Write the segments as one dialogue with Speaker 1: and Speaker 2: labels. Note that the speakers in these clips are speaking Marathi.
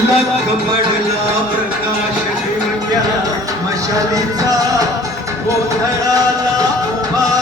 Speaker 1: नख पडला प्रकाश दिवट्या मशालीचा गोंधळाला उभा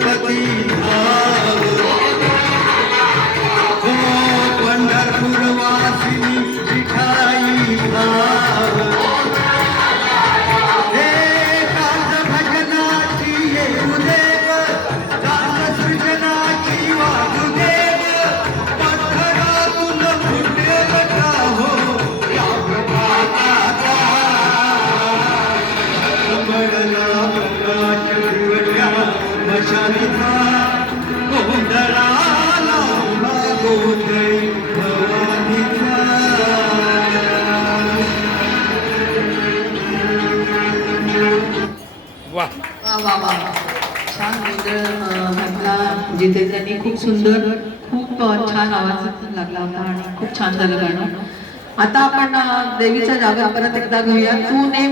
Speaker 1: गणपति
Speaker 2: छान गोंधळ घातला खूप सुंदर खूप छान आवाज लागला होता आणि खूप छान झालं गाणं आता आपण देवीच्या जागा परत एकदा घेऊया तू नेम